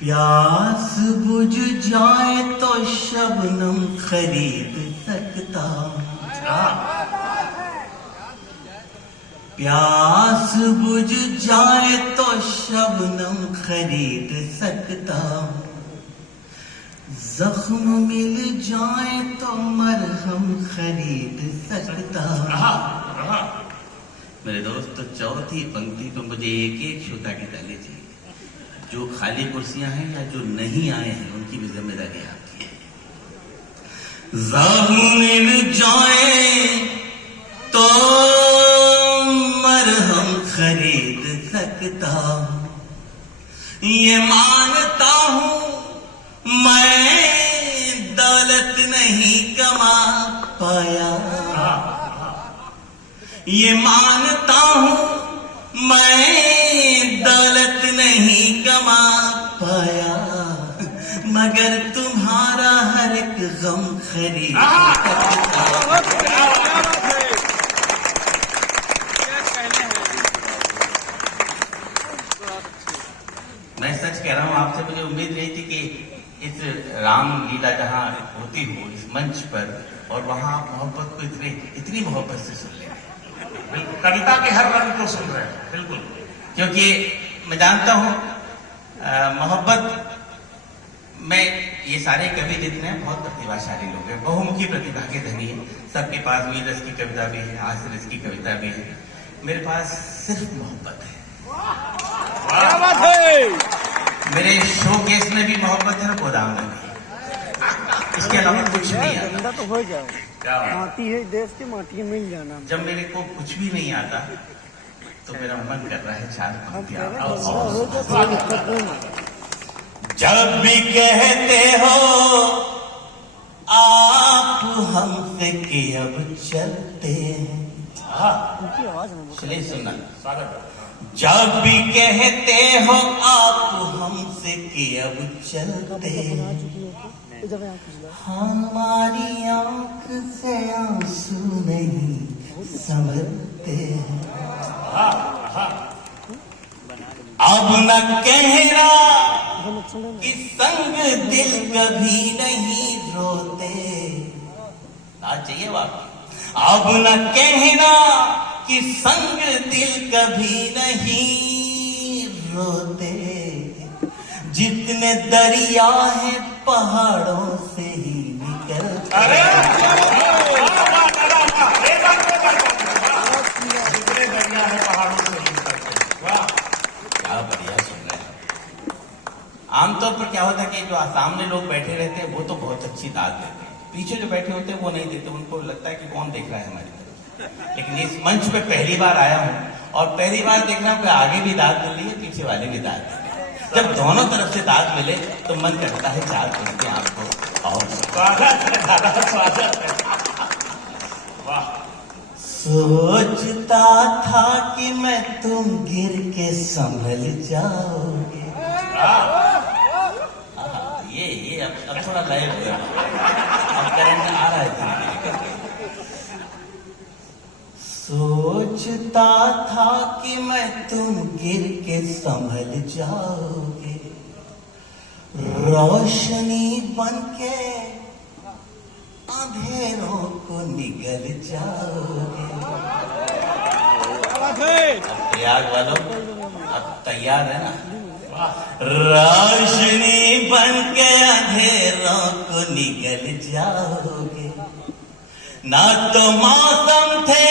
प्यास बुझ जाए तो शबनम खरीद सकता हूँ। प्यास बुझ जाए तो शबनम खरीद सकता हूँ। जख्म मिल जाए तो मरहम खरीद सकता हूँ। मेरे दोस्त, तो चौथी पंक्ति पे मुझे एक एक श्रोता की ताली चाहिए। जो खाली कुर्सियां हैं या जो नहीं आए हैं उनकी भी जिम्मेदारी आपकी है। जख्म मिल जाए तो मरहम खरीद सकता हूँ। ये मानता हूँ मैं दौलत नहीं कमा पाया। ये मानता हूँ मैं दौलत नहीं कमा पाया, मगर तुम्हारा हर एक गम खरीद मैं सच कह रहा हूं आपसे, मुझे उम्मीद नहीं थी कि इस रामलीला जहां होती हो इस मंच पर और वहां मोहब्बत को इतनी मोहब्बत से सुन लेंगे। बिल्कुल, कविता के हर रंग को सुन रहे हैं। बिल्कुल, क्योंकि मैं जानता हूं मोहब्बत में ये सारे कवि जितने हैं बहुत प्रतिभाशाली लोग हैं, बहुमुखी प्रतिभा के धनी है। सबके पास वीर रस की कविता भी है, हास्य रस की कविता भी है। मेरे पास सिर्फ मोहब्बत है। क्या बात है। मेरे शोकेस में भी मोहब्बत है, गोदाम में भी। इसके अलावा कुछ नहीं आता। तो हो जाओ, माटी है देश की, माटी मिल जाना। जब मेरे को कुछ भी नहीं आता तो मेरा मन कर रहा है चार पंक्तियां। जब भी कहते हो आप हमसे कि अब चलते हैं, चलिए सुनना। जब भी कहते हो आप हमसे कि अब चलते हैं, हमारी आंख से आंसू नहीं संभलते हैं। अब न कहना कि संग दिल कभी नहीं रोते। आज चाहिए वाकई। अब न कहना कि संग दिल कभी नहीं रोते। जितने दरिया है पहाड़ों से ही निकलते। जितने दरिया है पहाड़ों से ही निकलते। वाह, क्या बढ़िया सुन रहे हैं। आमतौर पर क्या होता है कि जो सामने लोग बैठे रहते हैं वो तो बहुत अच्छी दाद देते हैं, पीछे जो बैठे होते हैं वो नहीं देते। उनको लगता है कि कौन देख रहा है हमारी तरफ। लेकिन इस मंच पे पहली बार आया हूं और पहली बार देख रहा हूं कि आगे भी दाद मिल रही है, पीछे वाले भी दाद दे रहे हैं। जब दोनों तरफ से दाद मिले तो मन करता है चार पंक्तियां आपको और स्वागत है। वाह, सोचता था कि मैं तुम गिर के संभल जाओगे। ये अब थोड़ा लय हो गया, अब करंट आ रहा है। सोचता था कि मैं तुम गिर के संभल जाओगे, रोशनी बनके अंधेरों को निगल जाओगे। प्रयाग वालों अब तैयार है ना? रोशनी बनके अंधेरों को निगल जाओगे। ना तो मौसम थे,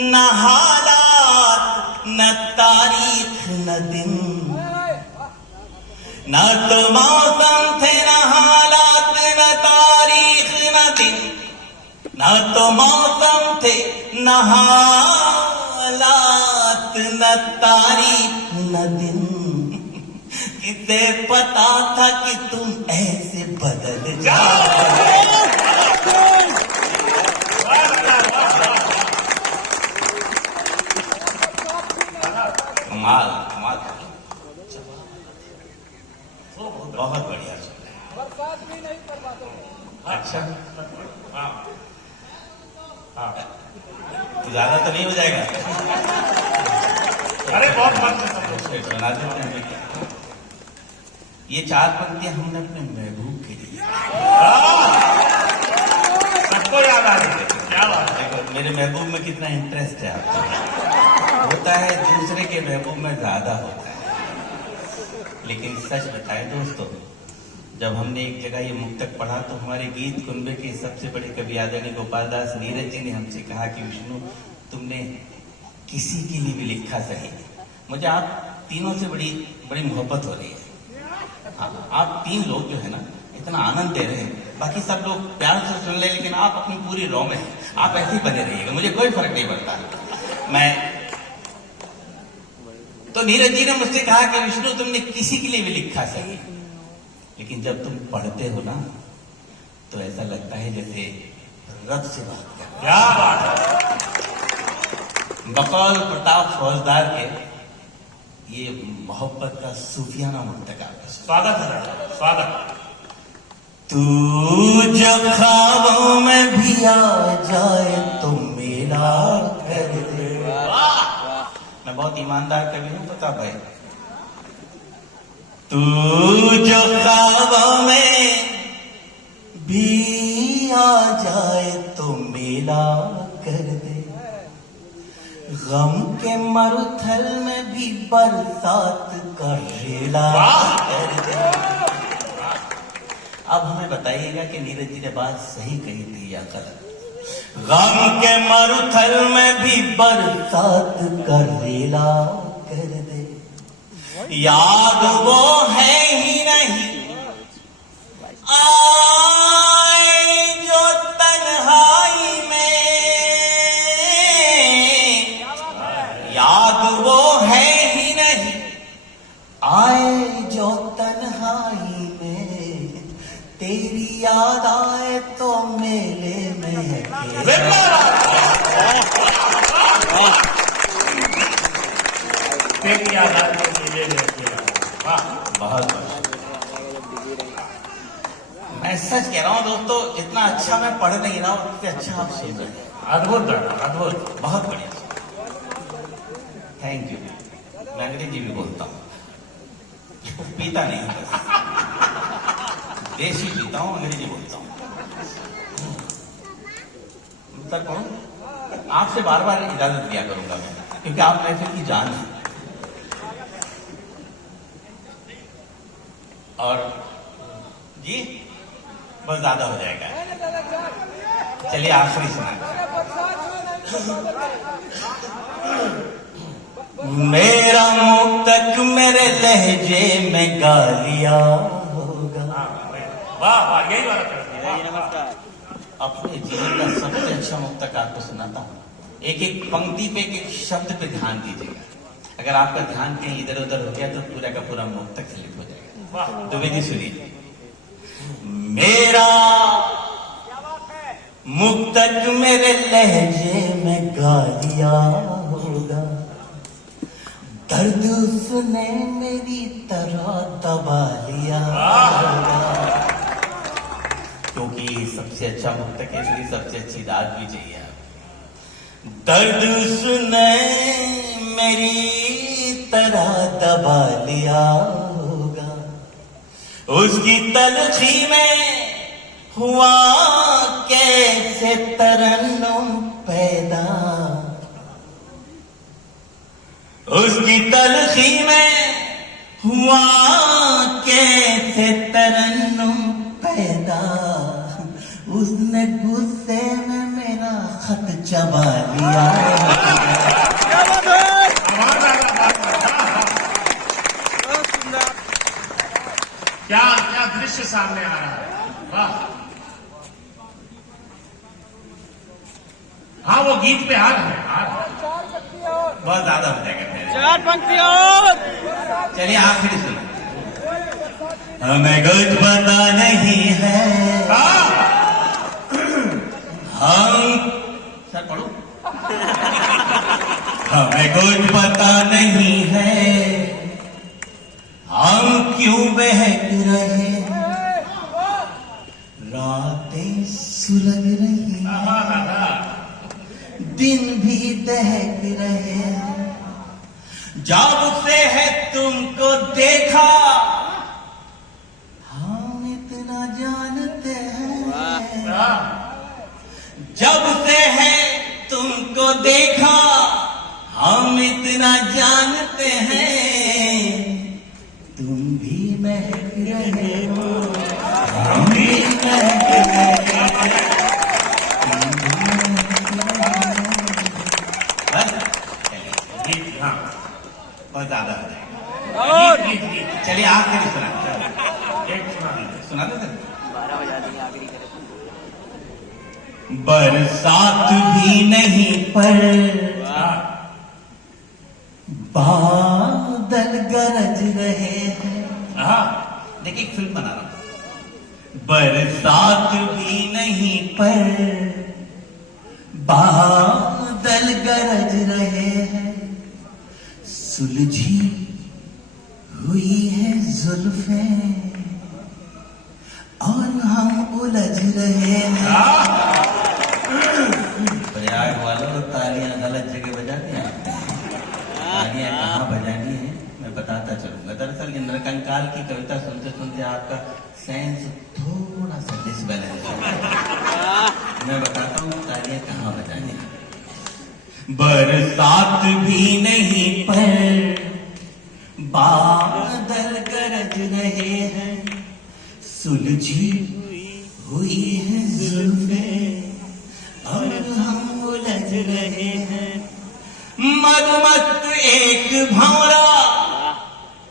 न हालात, न तारीख, न दिन। न तो मौसम थे, न हालात, न तारीख, न दिन। न तो मौसम थे, न हालात, न तारीख, न दिन। किसे पता था कि तुम ऐसे बदल जाओगे। कमाल कमाल, बहुत बढ़िया सुन रहे हैं। अच्छा, तो ज्यादा तो नहीं हो जाएगा? अरे बहुत मत बना देते हैं। ये 4 पंक्तियां हमने अपने महबूब के लिए। सबको याद आ रही है, क्या बात है। देखो मेरे महबूब में कितना इंटरेस्ट है आपको, होता है दूसरे के महबूब में ज्यादा होता है। लेकिन सच बताए दोस्तों, जब हमने एक जगह ये मुक्तक पढ़ा तो हमारे गीत कुनबे के सबसे बड़े कवि आदरणीय गोपाल दास नीरज जी ने हमसे कहा कि विष्णु, तुमने किसी के लिए भी लिखा सही, मुझे आप तीनों से बड़ी बड़ी मोहब्बत हो रही है। आप 3 लोग जो है ना इतना आनंद दे रहे हैं, बाकी सब लोग प्यार से सुन ले, लेकिन आप अपनी पूरी रॉ में हैं। आप ऐसे ही बने रहिएगा, मुझे कोई फर्क नहीं पड़ता। मैं तो नीरज जी ने मुझसे कहा कि विष्णु, तुमने किसी के लिए भी लिखा सही, लेकिन जब तुम पढ़ते हो ना तो ऐसा लगता है जैसे रब से बात कर। क्या बात है। बकौल प्रताप फौजदार के ये मोहब्बत का सूफियाना मुक्तक आपका स्वागत है, स्वागत। तू जब ख्वाबों में भी आ जाए तो मेरा कर दे। मैं बहुत ईमानदार कवि हूं, पता भाई। तू जो ख्वाबों में भी आ जाए तो मेरा कर दे, गम के मरुथल में भी बरसात का रेला कर दे। अब हमें बताइएगा कि नीरज जी ने बात सही कही थी या गलत। गम के मरुथल में भी बरसात का रेला कर दे, याद वो है ही नहीं आए जो तन्हाई में, याद वो है ही नहीं आए जो तन्हाई में, तेरी याद आए तो मेले में तेरी याद आ रही है, मेले में। वाह, बहुत। मैं सच कह रहा हूं दोस्तों, जितना अच्छा मैं पढ़ नहीं रहा हूं उससे अच्छा आप सुन रहे हैं। अद्भुत अद्भुत, बहुत बढ़िया, थैंक यू। मैं अंग्रेजी भी बोलता हूँ, पीता नहीं बस, देसी पीता हूँ, अंग्रेजी बोलता हूँ। मतलब पढ़ूं, आपसे बार बार इजाजत लिया करूंगा मैं, क्योंकि आप महफिल की जान है। और जी बस ज्यादा हो जाएगा, चलिए आखिरी सुना। मेरा मुक्तक मेरे लहजे में गा लिया होगा। वाह वाह, यही वाला कर। अपने जीवन का सबसे अच्छा मुक्तक आपको सुनाता हूँ। एक एक पंक्ति पे, एक एक शब्द पे ध्यान दीजिएगा। अगर आपका ध्यान कहीं इधर उधर हो गया तो पूरा का पूरा मुक्तक स्लिप हो जाएगा। द्विवेदी सुनिए। मेरा मुक्तक मेरे लहजे में गा लिया होगा, दर्द उसने मेरी तरह दबा लिया होगा। क्योंकि सबसे अच्छा मुक्तक है, इसलिए सबसे अच्छी दाद भी चाहिए आपको। दर्द उसने मेरी तरह दबा लिया होगा, उसकी तलखी में हुआ कैसे तरन्नुम पैदा, उसकी तलखी में हुआ कैसे तरन्नुम पैदा, उसने गुस्से में मेरा खत चबा लिया। क्या क्या दृश्य सामने आ रहा है। वाह, हाँ वो गीत पे हार है, बहुत ज्यादा हो जाएगा फिर। 4 पंक्ति और। चलिए आखिरी सुनो। हमें कुछ पता नहीं है, हम सर पढ़ो। हमें कुछ पता नहीं है हम क्यों बहक रहे, रातें सुलग रही दिन भी दहक रहे, जब से है तुमको देखा ना जानते हैं, तुम भी महक रहे हो, हम भी महक रहे हैं, तुम भी महक रहे हो। गीत हाँ बहुत ज्यादा हो जाएगा। और गीत गीत चलिए आखिरी सुना एक सुना दीजिए। सुना दे सर। 12 बजा देंगे आखिरी करे। बरसात भी नहीं पर बादल गरज रहे हैं। हाँ देखिए एक फिल्म बना रहा हूं। बरसात भी नहीं पर बादल गरज रहे हैं, सुलझी हुई है जुल्फें और हम उलझ रहे हैं। प्रयाग वालों तालियां गलत जगह बजाते हैं आपने। तालियां कहाँ बजानी है मैं बताता चलूंगा। दरअसल इंद्रकंकाल की कविता सुनते सुनते आपका सेंस थोड़ा सा डिसबैलेंस हो गया। मैं बताता हूँ तालियां कहाँ बजानी है। बरसात भी नहीं पर बादल गरज रहे हैं, सुलझी हुई है जुल्फें और हम उलझ रहे हैं। मदमस्त एक भंवरा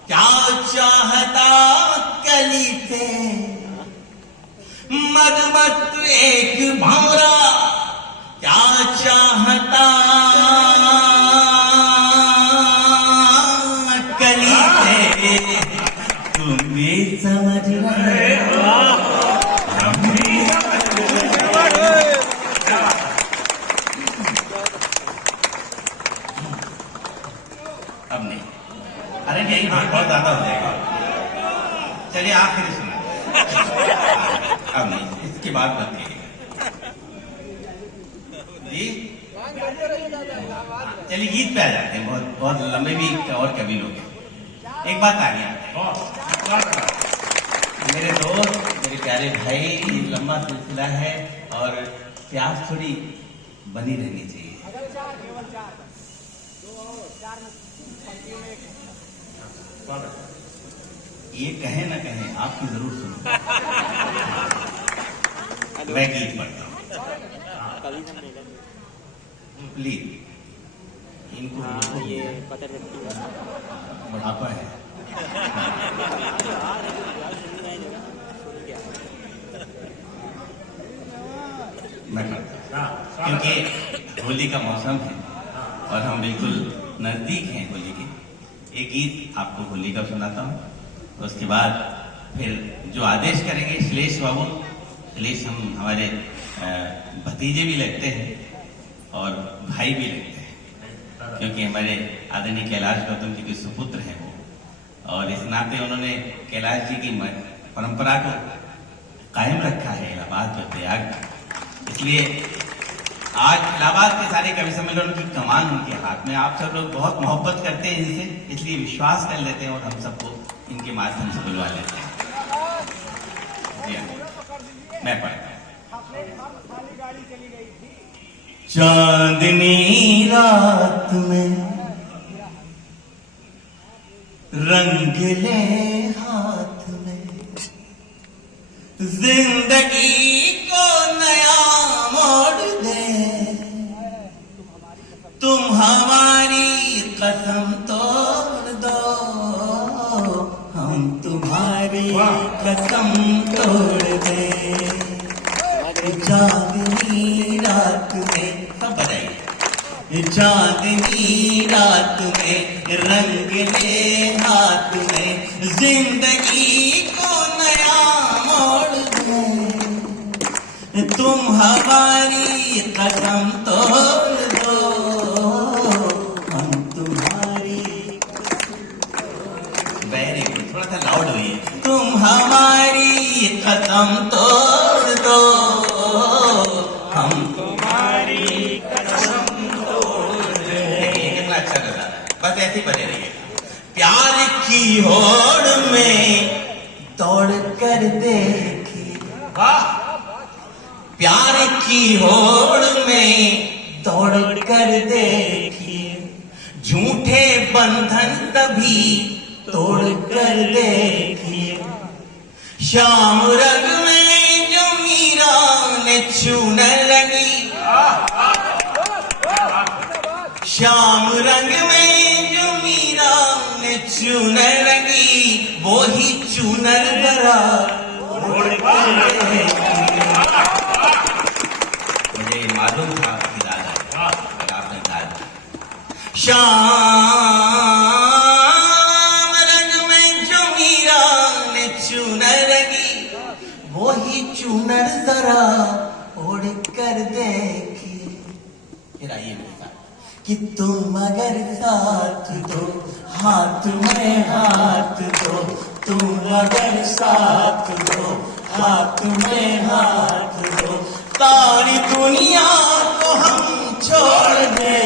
क्या चाहता कली पे, मदमस्त एक भंवरा क्या चाहता कली पे, तुम भी समझ रहे हो, हम भी समझ रहे हो। अब नहीं, अरे नहीं बहुत ज्यादा हो जाएगा। चलिए आखिरी सुना। अब नहीं, इसके बाद मत कहिएगा जी। चलिए गीत पे आ जाते हैं। बहुत बहुत लंबे भी और कवि लोग हैं। एक बात आ गया मेरे दोस्त, मेरे प्यारे भाई, ये लंबा सिलसिला है और प्यास थोड़ी बनी रहनी चाहिए। ये कहे ना कहे आपकी जरूर सुनो। मैं गीत पढ़ता हूँ प्लीज। इनको ये बुढ़ापा है। मैं करता हूँ क्योंकि होली का मौसम है और हम बिल्कुल नजदीक हैं होली के। एक गीत आपको होली का सुनाता हूँ, उसके बाद फिर जो आदेश करेंगे श्लेष बाबू। श्लेष हम हमारे भतीजे भी लगते हैं और भाई भी लगते हैं, क्योंकि हमारे आदरणीय कैलाश गौतम जी के सुपुत्र हैं वो, और इस नाते उन्होंने कैलाश जी की परंपरा को कायम रखा है इलाहाबाद में, प्रयाग। इसलिए आज इलाहाबाद के सारे कवि सम्मेलन की कमान उनके हाथ में। आप सब लोग बहुत मोहब्बत करते हैं इनसे, इसलिए विश्वास कर लेते हैं और हम सबको इनके माध्यम से बुलवा लेते हैं। मैं पढ़ता हूं। चांदनी रात में रंग ले हाथ में, जिंदगी को नया मोड़ दे, तुम हमारी कसम तोड़ दो, हम तुम्हारी कसम तोड़ दे। चांदनी रात में, सब बताइए। चांदनी रात में रंग ले हाथ में, जिंदगी को नया मोड़ दे, तुम हमारी कसम तोड़ दो, हम तुम्हारी। वेरी गुड, थोड़ा सा लाउड हुई। तुम हमारी कसम तोड़ दो, हम तुम्हारी कसम तोड़ दे। कितना अच्छा लगा, बस ऐसे ही बने रहिए। प्यार की होड़ में दौड़ कर देखी, प्यार की होड़ में दौड़ कर देखी, झूठे बंधन तभी तोड़ कर देखिए, श्याम रंग में जो मीरा ने चूनर रंगी, श्याम रंग में जो मीरा ने चूनर रंगी, वो ही चूनर भरा तोड़ कर देखिए। मुझे मालूम था कि दादा आपने कहा श्याम रंग में जो मीरा ने चूनर रंगी, वो ही चूनर जरा ओढ़ कर देखिए। फिर आइए मेरे साथ कि तुम अगर साथ दो हाथ में हाथ दो, तुम अगर साथ दो हाथ में हाथ दो, सारी दुनिया को हम छोड़ दें,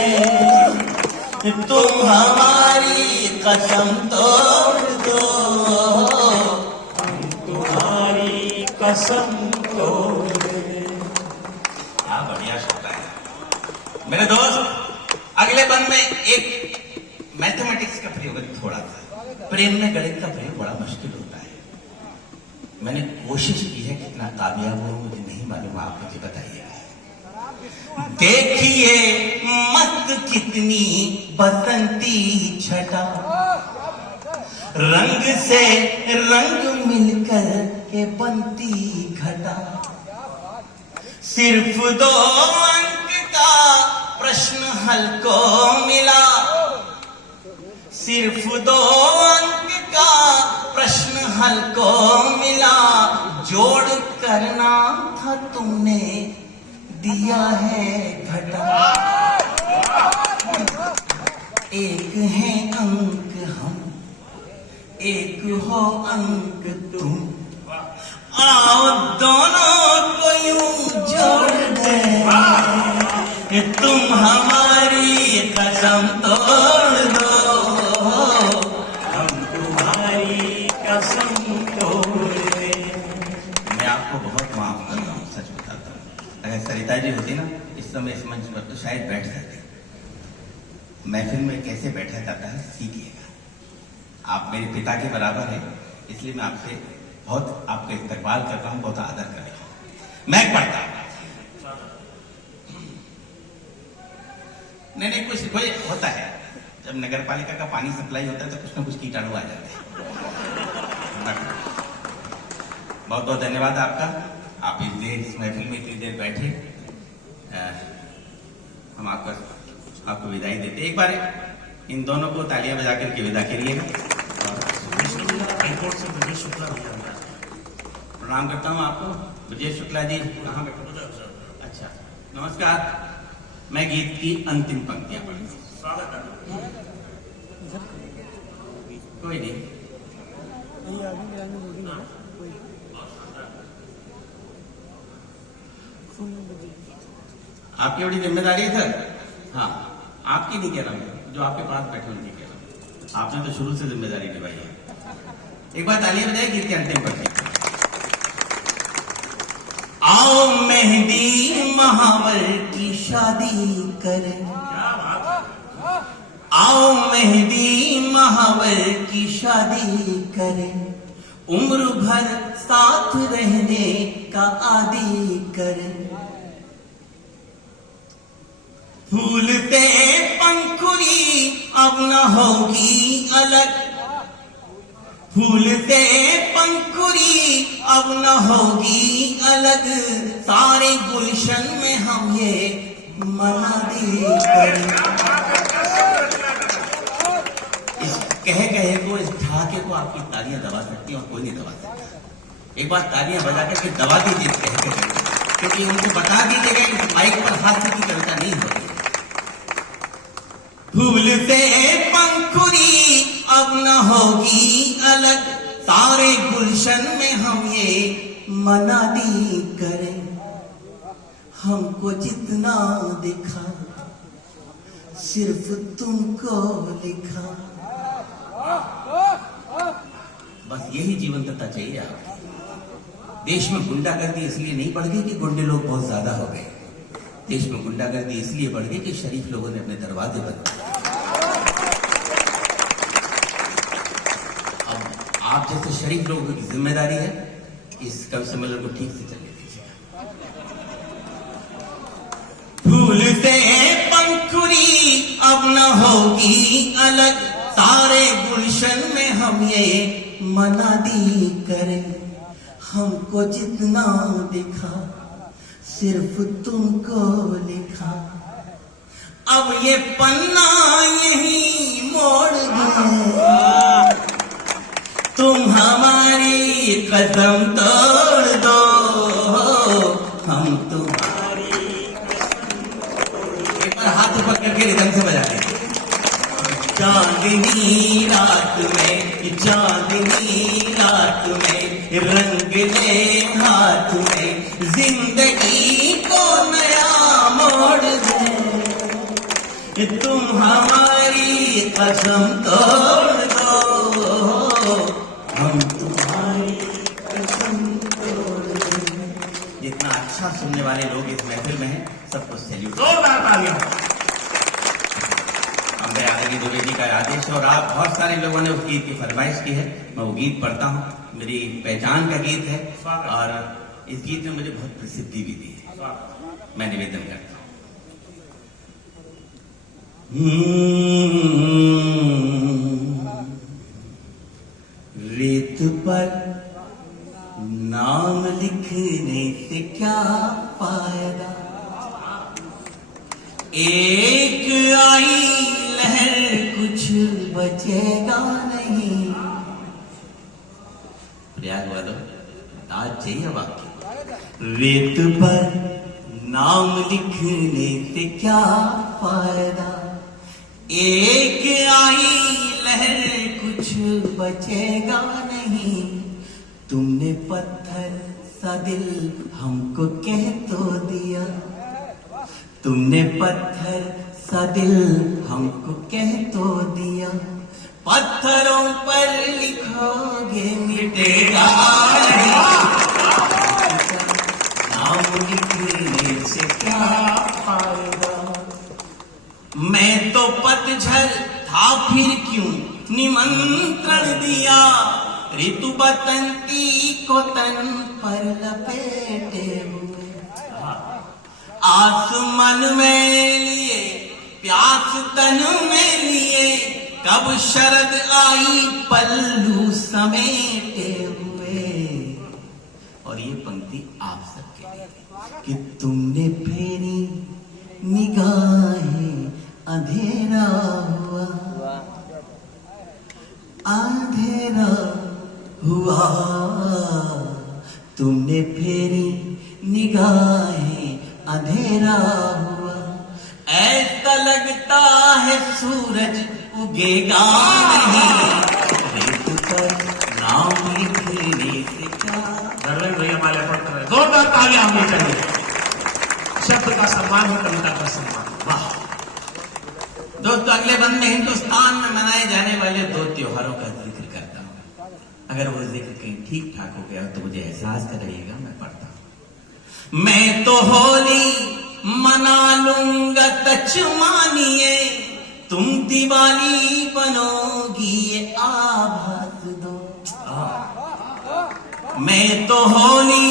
तुम हमारी कसम तोड़ दो, हम तुम्हारी कसम तोड़ दें। क्या बढ़िया शब्द है मेरे दोस्त। अगले बंद में एक मैथमेटिक्स का प्रयोग थोड़ा था। प्रेम में गणित का प्रयोग बड़ा मुश्किल होता है। मैंने कोशिश की है, कितना कामयाब हो मुझे नहीं मालूम, आप मुझे बताइएगा। देखिए मस्त कितनी बसंती छटा, रंग से रंग मिलकर के बनती घटा, सिर्फ 2 अंक का प्रश्न हल को मिला, सिर्फ 2 अंक का प्रश्न हल को मिला, जोड़ करना था तुमने दिया है घटा। एक है अंक हम, एक हो अंक तुम, आओ दोनों को यूं जोड़ दे, तुम हमारी कसम तोड़ दो, हम तुम्हारी कसम तोड़ दे। मैं आपको बहुत माफ करता हूँ, सच बताता हूँ। अगर सरिता जी होती ना इस समय इस मंच पर, तो शायद बैठ जाते। महफिल में कैसे बैठा जाता है सीखिएगा। आप मेरे पिता के बराबर हैं, इसलिए मैं आपसे बहुत आपका इस्तकबाल कर रहा हूँ, बहुत आदर कर रहा हूँ। मैं पढ़ता हूँ। नहीं कुछ कोई होता है, जब नगर पालिका का पानी सप्लाई होता है तो कुछ ना कुछ कीटाणु आ जाते हैं। बहुत बहुत धन्यवाद आपका। आप इस महफिल में इतनी देर बैठे, हम आपको विदाई देते। एक बार इन दोनों को तालियां बजा करके विदा करिएगा। हाईकोर्ट से विजय शुक्ला प्रणाम करता हूं आपको। विजय शुक्ला जी कहाँ बैठे? अच्छा नमस्कार। मैं गीत की अंतिम पंक्तियां पढ़ूंगा। स्वागत है। कोई नहीं, आपकी बड़ी जिम्मेदारी है सर। हाँ आपकी नहीं कह रहा हूं, जो आपके पास बैठे उनकी कह रहा हूं। आपने तो शुरू से जिम्मेदारी निभाई है। एक बार तालियां बजाइए गीत की अंतिम पंक्ति। आओ मेहंदी महावर की शादी करें, आओ मेहंदी महावर की शादी करें, उम्र भर साथ रहने का आदी करें, फूलते पंखुड़ी अब न होगी अलग, फूलते पंखुड़ी अब न होगी अलग, सारे गुलशन में हम ये मनादी करें। इस कहे को, इस ढाके को आपकी तालियां दबा सकती हैं और कोई नहीं दबा सकता। एक बार तालियां बजा करके दबा दीजिए कहे, क्योंकि उनको बता दीजिएगा इस माइक पर हाथ की कविता नहीं होती। फूलते पंखुड़ी अब न होगी अलग, सारे गुलशन में हम ये मनादी करें, हमको जितना दिखा सिर्फ तुमको लिखा। बस यही जीवंतता चाहिए आपको। देश में गुंडागर्दी इसलिए नहीं बढ़ गई कि गुंडे लोग बहुत ज्यादा हो गए। देश में गुंडागर्दी इसलिए बढ़ गई कि शरीफ लोगों ने अपने दरवाजे बंद किए। आप जैसे शरीफ लोगों की जिम्मेदारी है इस कवि सम्मेलन को ठीक से चलने दीजिए। फूल से पंखुड़ी अब न होगी अलग, सारे गुलशन में हम ये मनादी करें। हमको जितना दिखा सिर्फ तुमको लिखा, अब ये पन्ना यही मोड़ गए। तुम हमारी कसम तोड़ दो, हम तुम्हारी कसम तोड़ दो। एक बार हाथ पकड़ के रिदम से बजा दें। चांदनी रात में, चांदनी रात में रंग ले हाथ में, जिंदगी को नया मोड़ दे। तुम हमारी कसम तोड़ दो, हम तुम्हारी कसम तोड़ दो। जितना अच्छा सुनने वाले लोग इस महफिल में हैं, सबको सैल्यूट। जोरदार तालियां। अम्बे आदमी दुबे जी का आदेश है और आप बहुत सारे लोगों ने उस गीत की फरमाइश की है। मैं वो गीत पढ़ता हूँ, मेरी पहचान का गीत है और इस गीत ने मुझे बहुत प्रसिद्धि भी दी है। मैं निवेदन करता हूँ। रेत पर नाम लिखने से क्या फायदा, एक आई लहर कुछ बचेगा नहीं। प्रयाग वालों आज चाहिए वाक्य। रेत पर नाम लिखने से क्या फायदा, एक आई लहर कुछ बचेगा नहीं। तुमने पत्थर सा दिल हमको कह तो दिया, तुमने पत्थर सा दिल हमको कह तो दिया। पत्थरों पर लिखोगे मिटेगा नहीं, नाम लिखने से क्या फायदा। मैं तो पतझड़ था फिर क्यों निमंत्रण दिया, ऋतु बसंती को तन पर लपेटे हुए। आसमान में लिए प्यास तन में लिए, कब शरद आई पल्लू समेटे हुए। और ये पंक्ति आप सबके लिए कि तुमने फेरी निगाहें अंधेरा हुआ, अंधेरा हुआ। तुमने फेरी निगाहें अंधेरा हुआ, ऐसा लगता है सूरज उगेगा नहीं। रेत पर नाम लिखने से क्या। धर्मेंद्र भैया माल्या पढ़ते रहे। जोरदार तालियां होनी चाहिए। शब्द का सम्मान है कविता का सम्मान। वाह दोस्तों, अगले बंद में हिंदुस्तान में मनाए जाने वाले 2 त्योहारों का जिक्र करता हूं। अगर वो जिक्र कहीं ठीक ठाक हो गया तो मुझे एहसास कराइएगा। मैं पढ़ता हूं। मैं तो होली मना लूंगा सच मानिए, तुम दिवाली बनोगी ये आभास दो। मैं तो होली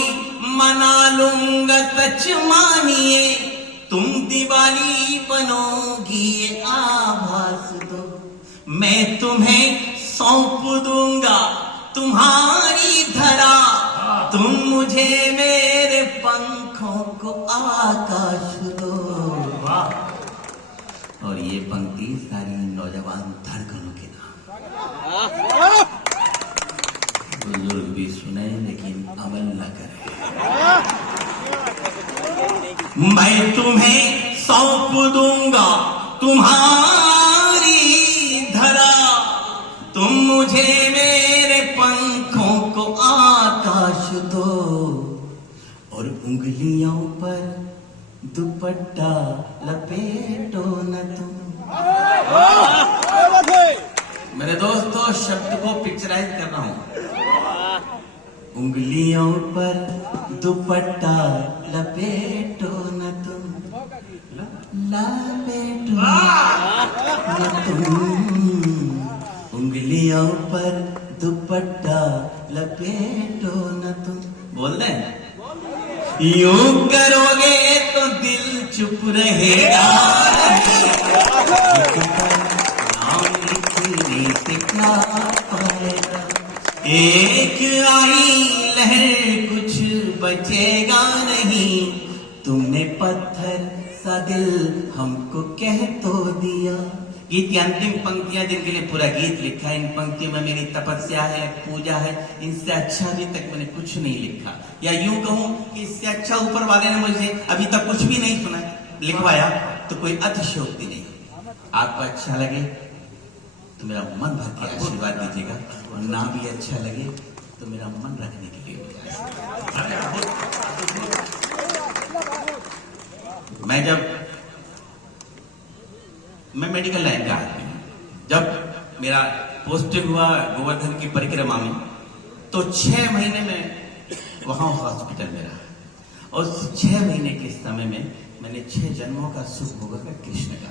मना लूंगा सच मानिए, तुम दिवाली बनोगी ये आभास दो। मैं तुम्हें सौंप दूंगा तुम्हारी धरा, तुम मुझे मेरे पंखों को आकाश दो। वाह। और ये पंक्ति सारी नौजवान धड़कनों के नाम। बुजुर्ग भी सुने लेकिन अमल न करें। मैं तुम्हें सौंप दूंगा तुम्हारी धरा, तुम मुझे मेरे पंखों को आकाश दो। और उंगलियों पर दुपट्टा लपेटो न तुम। मेरे दोस्तों, शब्द को पिक्चराइज कर रहा हूं। उंगलियों पर दुपट्टा लपेटो न तुम, लपेटो न तुम। उंगलियों पर दुपट्टा लपेटो न तुम। बोल दे यूं करोगे तो दिल चुप रहेगा, नाम लिखने से क्या फायदा, एक आई लहर कुछ बचेगा नहीं, तुमने पत्थर सा दिल हमको कह तो दिया। गीत की अंतिम पंक्तियां जिनके लिए पूरा गीत लिखा है, इन पंक्तियों में मेरी तपस्या है, पूजा है, इनसे अच्छा अभी तक मैंने कुछ नहीं लिखा, या यूं कहूं कि इससे अच्छा ऊपर वाले ने मुझे अभी तक कुछ भी नहीं सुना लिखवाया, तो कोई अतिशयोक्ति नहीं। आपको अच्छा लगे तो मेरा मन भर के आशीर्वाद दीजिएगा, और ना भी अच्छा लगे तो मेरा मन रखने के लिए हो जाए। मैं मेडिकल लाइन का आदमी हूं। जब मेरा पोस्टिंग हुआ गोवर्धन की परिक्रमा में, तो 6 महीने में वहां हॉस्पिटल में रहा, और 6 महीने के समय में मैंने 6 जन्मों का सुख भोगा कृष्ण का।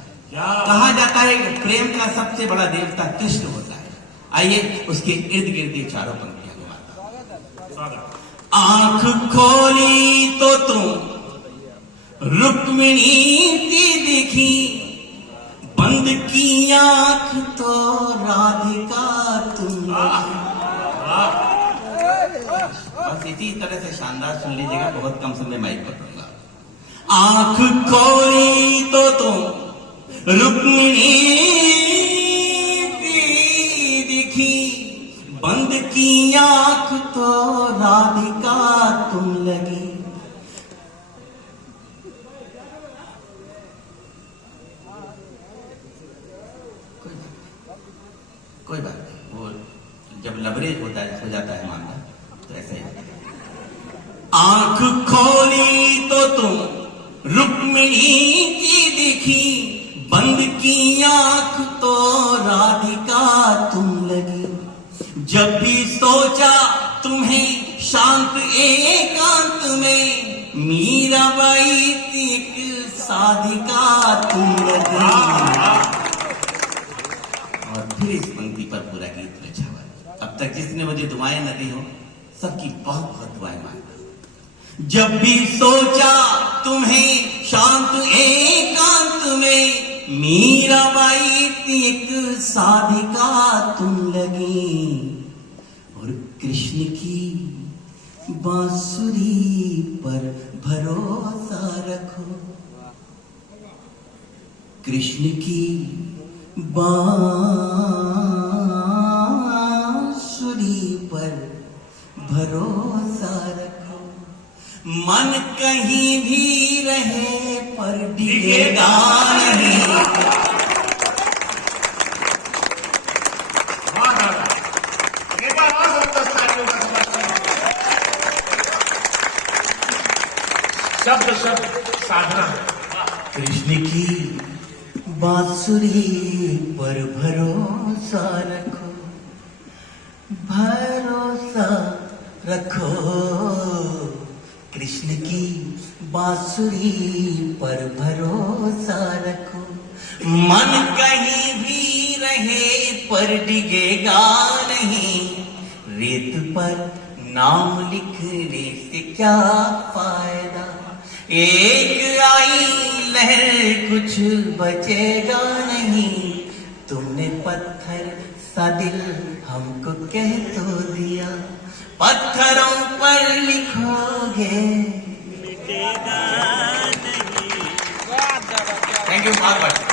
कहा जाता है कि प्रेम का सबसे बड़ा देवता कृष्ण होता है। आइए उसके इर्द गिर्द ये चारों पंक्तियां घुमाता। आंख खोली तो तुम रुक्मिणी सी दिखी, बंद की आंख तो राधिका तुम। बस इसी तरह से शानदार सुन लीजिएगा, बहुत कम समय माइक पकड़ूंगा। आंख खोली तो तुम रुक्मिणी सी दिखी, बंद की आंख तो राधिका तुम लगी। कोई बात नहीं, वो जब लवरेज होता है हो जाता है मामला, तो ऐसा ही होता है। आंख खोली तो तुम रुक्मिणी की दिखी, बंद की आंख तो राधिका तुम लगी। जब भी सोचा तुम्हें शांत एकांत में, मीराबाई एक साधिका तुम लगी। और फिर इस पंक्ति पर पूरा गीत रचा हुआ। अब तक जिसने मुझे दुआएं न दी हो, सबकी बहुत बहुत दुआएं मांगता। जब भी सोचा तुम्हें शांत एकांत में, मीराबाई एक साधिका तुम लगी। और कृष्ण की बांसुरी पर भरोसा रखो, कृष्ण की बांसुरी पर भरोसा रखो। मन कहीं भी रहे पर डिगेगा नहीं। शब्द साधना। कृष्ण की बांसुरी पर भरोसा रखो, भरोसा रखो। कृष्ण की बांसुरी पर भरोसा रखो। मन कहीं भी रहे पर डिगेगा नहीं। रेत पर नाम लिखने से क्या फायदा, एक आई लहर कुछ बचेगा नहीं। तुमने पत्थर सा दिल हमको कह तो दिया, पत्थरों पर लिखोगे मिटेगा नहीं। थैंक यू बहुत।